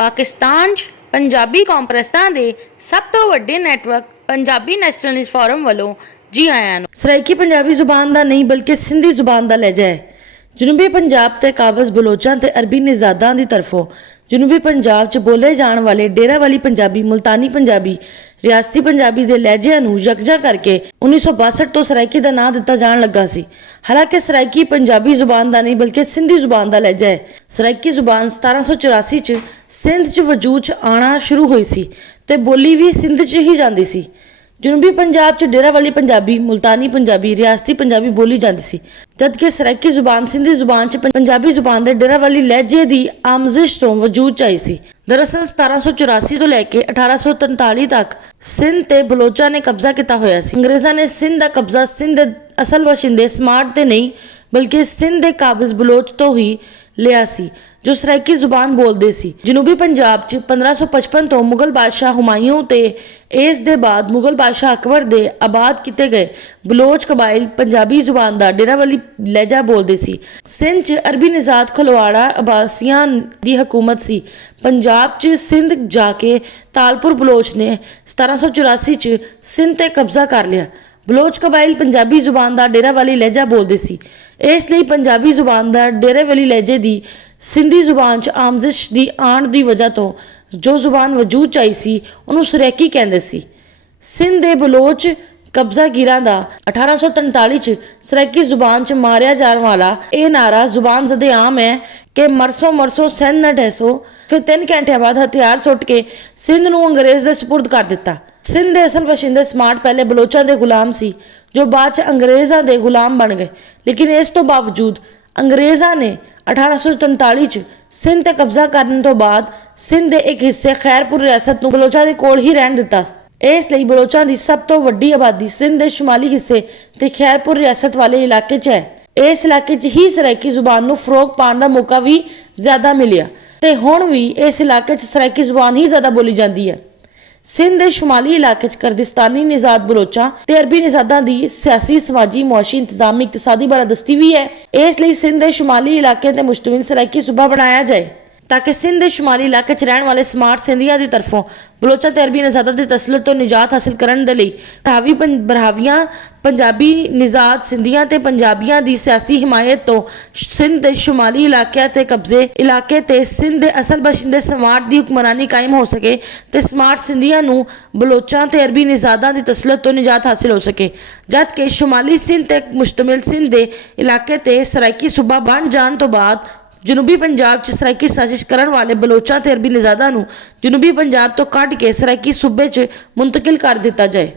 पाकिस्तान 'ਚ पंजाबी कॉन्फ्रेंसां ਦੇ ਸਭ ਤੋਂ ਵੱਡੇ ਨੈਟਵਰਕ पंजाबी नैशनलिस्ट फोरम ਵੱਲੋਂ जी आयां ਨੂੰ। ਸਰਾਇਕੀ ਪੰਜਾਬੀ ਜ਼ੁਬਾਨ ਦਾ ਨਹੀਂ ਬਲਕਿ ਸਿੰਧੀ ਜ਼ੁਬਾਨ ਦਾ ਲਹਿਜਾ ਹੈ। ਜਨੂਬੀ ਪੰਜਾਬ ਤੇ ਕਾਬਜ਼ ਬਲੋਚਾਂ ਤੇ ਅਰਬੀ ਨਿਜ਼ਾਦਾਂ ਦੀ ਤਰਫੋਂ ਜਨੂਬੀ ਪੰਜਾਬ 'ਚ ਬੋਲੇ ਜਾਣ ਵਾਲੇ ਡੇਰਾ ਵਾਲੀ ਪੰਜਾਬੀ, ਮੁਲਤਾਨੀ ਪੰਜਾਬੀ, ਰਿਆਸਤੀ ਪੰਜਾਬੀ ਦੇ ਲਹਿਜਿਆਂ ਨੂੰ ਯਕਜਾ ਕਰਕੇ 1962 ਤੋਂ ਸਰਾਇਕੀ ਦਾ ਨਾਂ ਦਿੱਤਾ ਜਾਣ ਲੱਗਾ ਸੀ। ਹਾਲਾਂਕਿ ਸਰਾਇਕੀ ਪੰਜਾਬੀ ਜ਼ੁਬਾਨ ਦਾ ਨਹੀਂ ਬਲਕਿ ਸਿੰਧੀ ਜ਼ੁਬਾਨ ਦਾ ਲਹਿਜਾ ਹੈ। ਸਰਾਇਕੀ ਜ਼ੁਬਾਨ 1784 'ਚ ਸਿੰਧ 'ਚ ਵਜੂਦ 'ਚ ਆਉਣਾ ਸ਼ੁਰੂ ਹੋਈ ਸੀ ਤੇ ਬੋਲੀ ਵੀ ਸਿੰਧ 'ਚ ਹੀ ਜਾਂਦੀ ਸੀ। ਜਨੂਬੀ ਪੰਜਾਬ 'ਚ ਡੇਰਾ ਵਾਲੀ ਪੰਜਾਬੀ, ਮੁਲਤਾਨੀ ਪੰਜਾਬੀ, ਰਿਆਸਤੀ ਪੰਜਾਬੀ ਬੋਲੀ ਜਾਂਦੀ ਸੀ, ਜਦਕਿ ਸਰਾਇਕੀ ਜ਼ੁਬਾਨ ਸਿੰਧੀ ਜ਼ੁਬਾਨ 'ਚ ਪੰਜਾਬੀ ਜ਼ੁਬਾਨ ਦੇ ਡੇਰਾ ਵਾਲੀ ਲਹਿਜੇ ਦੀ ਆਮਜ਼ਿਸ਼ ਤੋਂ ਵਜੂਦ 'ਚ ਆਈ ਸੀ। ਦਰਅਸਲ 1784 ਤੋਂ ਲੈ ਕੇ 1843 ਤੱਕ ਸਿੰਧ ਤੇ ਬਲੋਚਾਂ ਨੇ ਕਬਜ਼ਾ ਕੀਤਾ ਹੋਇਆ ਸੀ। ਅੰਗਰੇਜ਼ਾਂ ਨੇ ਸਿੰਧ ਦਾ ਕਬਜ਼ਾ ਸਿੰਧ ਦੇ ਅਸਲ ਵਸਿੰਦੇ ਸਮਾਰਟ ਤੇ ਨਹੀਂ ਬਲਕਿ ਸਿੰਧ ਦੇ ਕਾਬਜ਼ ਬਲੋਚ ਤੋਂ ਹੀ ਲਿਆ ਸੀ ਜੋ ਸਰਾਇਕੀ ਜ਼ੁਬਾਨ ਬੋਲਦੇ ਸੀ। ਜਨੂਬੀ ਪੰਜਾਬ 'ਚ 1555 ਤੋਂ ਮੁਗਲ ਬਾਦਸ਼ਾਹ ਹੁਮਾਯੂੰ ਤੇ ਇਸ ਦੇ ਬਾਅਦ ਮੁਗਲ ਬਾਦਸ਼ਾਹ ਅਕਬਰ ਦੇ ਆਬਾਦ ਕੀਤੇ ਗਏ ਬਲੋਚ ਕਬਾਇਲ ਪੰਜਾਬੀ ਜ਼ੁਬਾਨ ਦਾ ਡੇਰਾ ਵਾਲੀ ਲਹਿਜਾ ਬੋਲਦੇ ਸੀ। ਸਿੰਧ 'ਚ ਅਰਬੀ ਨਿਜ਼ਾਦ ਖਲਵਾੜਾ ਅਬਾਸੀਆਂ ਦੀ ਹਕੂਮਤ ਸੀ। ਪੰਜਾਬ 'ਚ ਸਿੰਧ ਜਾ ਕੇ ਤਾਲਪੁਰ ਬਲੋਚ ਨੇ 1784 'ਚ ਸਿੰਧ ਤੇ ਕਬਜ਼ਾ ਕਰ ਲਿਆ। ਬਲੋਚ ਕਬਾਇਲ ਪੰਜਾਬੀ ਜ਼ੁਬਾਨ ਦਾ ਡੇਰਾ ਵਾਲੀ ਲਹਿਜਾ ਬੋਲਦੇ ਸੀ। ਇਸ ਲਈ ਪੰਜਾਬੀ ਜ਼ੁਬਾਨ ਦਾ ਡੇਰੇ ਵਾਲੀ ਲਹਿਜੇ ਦੀ ਸਿੰਧੀ ਜ਼ੁਬਾਨ 'ਚ ਆਮਜ਼ਿਸ਼ ਦੀ ਆਉਣ ਦੀ ਵਜ੍ਹਾ ਤੋਂ ਜੋ ਜ਼ੁਬਾਨ ਵਜੂਦ 'ਚ ਆਈ ਸੀ ਉਹਨੂੰ ਸਰਾਇਕੀ ਕਹਿੰਦੇ ਸੀ। ਸਿੰਧ ਦੇ ਬਲੋਚ ਕਬਜ਼ਾਗੀਰਾਂ ਦਾ 1843 'ਚ ਸਰਾਇਕੀ ਜ਼ੁਬਾਨ 'ਚ ਮਾਰਿਆ ਜਾਣ ਵਾਲਾ ਇਹ ਨਾਰਾ ਜ਼ੁਬਾਨ ਜ਼ਦੇ ਆਮ ਹੈ ਕਿ ਮਰਸੋ ਮਰਸੋ ਸਿੰਧ ਨਾ ਢੈਸੋ। ਫਿਰ 3 ਘੰਟਿਆਂ ਬਾਅਦ ਹਥਿਆਰ ਸੁੱਟ ਕੇ ਸਿੰਧ ਨੂੰ ਅੰਗਰੇਜ਼ ਦੇ ਸਪੁਰਦ ਕਰ ਦਿੱਤਾ। ਸਿੰਧ ਦੇ ਅਸਲ ਵਸਿੰਦੇ ਸਮਾਰਟ ਪਹਿਲੇ ਬਲੋਚਾਂ ਦੇ ਗੁਲਾਮ ਸੀ ਜੋ ਬਾਅਦ 'ਚ ਅੰਗਰੇਜ਼ਾਂ ਦੇ ਗੁਲਾਮ ਬਣ ਗਏ। ਲੇਕਿਨ ਇਸ ਤੋਂ ਬਾਵਜੂਦ ਅੰਗਰੇਜ਼ਾਂ ਨੇ 1843 'ਚ ਸਿੰਧ ਤੇ ਕਬਜ਼ਾ ਕਰਨ ਤੋਂ ਬਾਅਦ ਸਿੰਧ ਦੇ ਇੱਕ ਹਿੱਸੇ ਖੈਰਪੁਰ ਰਿਆਸਤ ਨੂੰ ਬਲੋਚਾਂ ਦੇ ਕੋਲ ਹੀ ਰਹਿਣ ਦਿੱਤਾ। ਇਸ ਲਈ ਬਲੋਚਾਂ ਦੀ ਸਭ ਤੋਂ ਵੱਡੀ ਆਬਾਦੀ ਸਿੰਧ ਦੇ ਸ਼ੁਮਾਲੀ ਹਿੱਸੇ ਤੇ ਖੈਰਪੁਰ ਰਿਆਸਤ ਵਾਲੇ ਇਲਾਕੇ 'ਚ ਹੈ। ਇਸ ਇਲਾਕੇ 'ਚ ਹੀ ਸਰਾਇਕੀ ਜ਼ੁਬਾਨ ਨੂੰ ਫਰੋਗ ਪਾਉਣ ਦਾ ਮੌਕਾ ਵੀ ਜ਼ਿਆਦਾ ਮਿਲਿਆ ਤੇ ਹੁਣ ਵੀ ਇਸ ਇਲਾਕੇ 'ਚ ਸਰਾਇਕੀ ਜ਼ੁਬਾਨ ਹੀ ਜ਼ਿਆਦਾ ਬੋਲੀ ਜਾਂਦੀ ਹੈ। ਸਿੰਧ ਦੇ ਸ਼ੁਮਾਲੀ ਇਲਾਕੇ 'ਚ ਕਰਦਿਸਤਾਨੀ ਨਿਜ਼ਾਦ ਬਲੋਚਾਂ ਤੇ ਅਰਬੀ ਨਿਜ਼ਾਦਾਂ ਦੀ ਸਿਆਸੀ, ਸਮਾਜੀ, ਮੁਆਸ਼ੀ, ਇੰਤਜ਼ਾਮੀ, ਇਕਤਸਾਦੀ ਬਰਾਦਸਤੀ ਵੀ ਹੈ। ਇਸ ਲਈ ਸਿੰਧ ਦੇ ਸ਼ੁਮਾਲੀ ਇਲਾਕੇ ਤੇ ਮੁਸ਼ਤਮਿਲ ਸਰਾਇਕੀ ਸੂਬਾ ਬਣਾਇਆ ਜਾਏ ਤਾਂ ਕਿ ਸਿੰਧ ਦੇ ਸ਼ੁਮਾਲੀ ਇਲਾਕੇ 'ਚ ਰਹਿਣ ਵਾਲੇ ਸਮਾਰਟ ਸਿੰਧੀਆਂ ਦੀ ਤਰਫੋਂ ਬਲੋਚਾਂ ਤੇ ਅਰਬੀ ਨਿਜ਼ਾਦਾਂ ਦੇ ਤਸਲਤ ਤੋਂ ਨਿਜਾਤ ਹਾਸਲ ਕਰਨ ਦੇ ਲਈ ਬਰਾਵੀਆਂ ਪੰਜਾਬੀ ਨਿਜ਼ਾਦ ਸਿੰਧੀਆਂ ਤੇ ਪੰਜਾਬੀਆਂ ਦੀ ਸਿਆਸੀ ਹਿਮਾਇਤ ਤੋਂ ਸਿੰਧ ਦੇ ਸ਼ੁਮਾਲੀ ਇਲਾਕਿਆਂ ਤੇ ਕਬਜ਼ੇ ਇਲਾਕੇ ਤੇ ਸਿੰਧ ਦੇ ਅਸਲ ਬਸ਼ਿੰਦੇ ਸਮਾਰਟ ਦੀ ਹੁਕਮਰਾਨੀ ਕਾਇਮ ਹੋ ਸਕੇ ਤੇ ਸਮਾਰਟ ਸਿੰਧੀਆਂ ਨੂੰ ਬਲੋਚਾਂ ਤੇ ਅਰਬੀ ਨਿਜ਼ਾਦਾਂ ਦੀ ਤਸਲਤ ਤੋਂ ਨਿਜਾਤ ਹਾਸਲ ਹੋ ਸਕੇ, ਜਦ ਕਿ ਸ਼ੁਮਾਲੀ ਸਿੰਧ ਤੇ ਮੁਸ਼ਤਮਿਲ ਸਿੰਧ ਦੇ ਇਲਾਕੇ ਤੇ ਸਰਾਇਕੀ ਸੂਬਾ ਬਣ ਜਾਣ ਤੋਂ ਬਾਅਦ ਜਨੂਬੀ ਪੰਜਾਬ 'ਚ ਸਰਾਇਕੀ ਸਾਜ਼ਿਸ਼ ਕਰਨ ਵਾਲੇ ਬਲੋਚਾਂ ਤੇ ਅਰਬੀ ਨਿਜ਼ਾਦਾਂ ਨੂੰ ਜਨੂਬੀ ਪੰਜਾਬ ਤੋਂ ਕੱਢ ਕੇ ਸਰਾਇਕੀ ਸੂਬੇ 'ਚ ਮੁੰਤਕਿਲ ਕਰ ਦਿੱਤਾ ਜਾਏ।